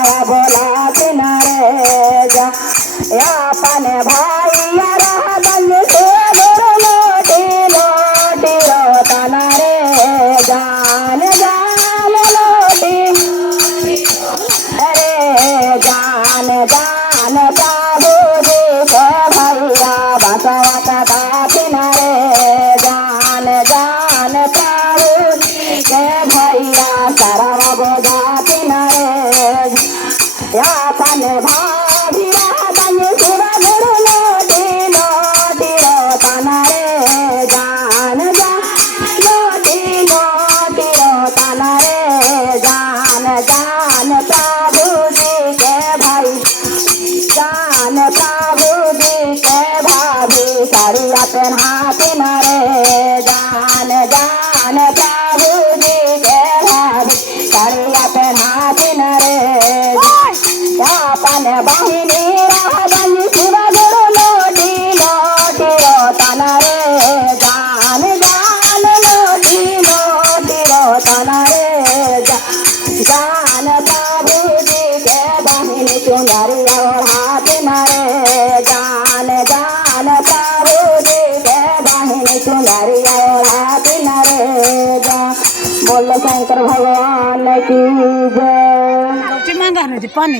सारा बोला किनारे जा अपन भैया रहबन से लोटी लोटी रोतना रे जान जान लोटी अरे जान जान बाबू जी के भैया बसवा का किनारे जान जान बाबू जी के भैया सारा बोझा किनारे अपन भाभी रहबन शिव गुरु लोटी लोटी रोतना रे जान जान लोटी लोटी रोतना रे जान जान प्रभु जी के भाई जान प्रभु जी के भाभी साड़िया पहना किनारे जान जान प्रभु जी के भाभी साड़िया पहना किनारे अपन बहिनी रहबन शिव गुरु लोटी लोटी रोतना रे जान जान लोटी लोटी रोतना रे जान प्रभु जी के बहिनी चुनरिया ओढ़ा किनारे जान जान प्रभु जी के बहिनी चुनरिया ओढ़ा किनारे बोल शंकर भगवान की जय। मांगा पानी